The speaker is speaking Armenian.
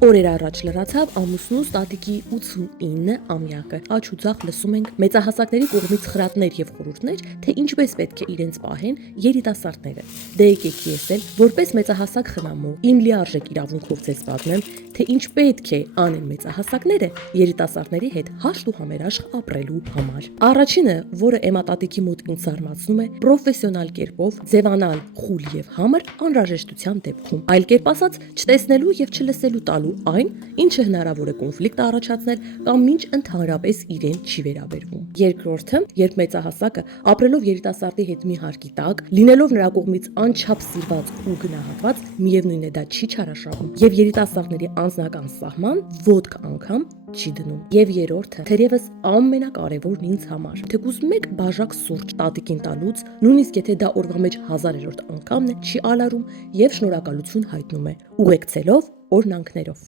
Օրեր առաջ լրացավ ամուսնուս տատիկի 89 ամյակը։ Աչ ու ձախ լսում ենք մեծահասակների կողմից խրատներ եւ խորհուրդներ, թե ինչպես պետք է իրենց պահեն երիտասարդները։ Դե եկեք ես էլ որպես մեծահասակ խնամող իմ լիարժեք իրավունքով ձեզ պատմեմ, թե ինչ պետք է անեն մեծահասակները երիտասարդների հետ հաշտ ու համերաշխ ապրելու համար։ Առաջինը, որը Էմմա տատիկի մոտ ինձ զարմացնում է, պրոֆեսիոնալ կերպով ձևանալ խուլ եւ համր անհրաժեշտության դեպքում։ Այլ կերպ ասած, չտեսնելու եւ չլսելու տալու այն, ինչը հնարավոր է կոնֆլիկտ առաջացնել կամ ինչ ընդհանրապես իրեն չի վերաբերվում։ Երկրորդը, երբ մեծահասակը ապրելով երիտասարդի հետ մի հարկի տակ, լինելով նրա կողմից անչափ սիրված ու գնահատված, միևնույն է դա չի չարաշահում եւ երիտասարդների անձնական սահման ոդկ անգամ չի դնում։ Եվ երրորդը, թերևս ամենակարևորն ինձ համար, թեկուզ մեկ բաժակ սուրճ տատիկին տալուց, նույնիսկ եթե դա օրվա մեջ 1000-րդ անգամն է, չի ալարում եւ շնորհակալություն հայտնում է, ուղեկցելով օրհնանքներով։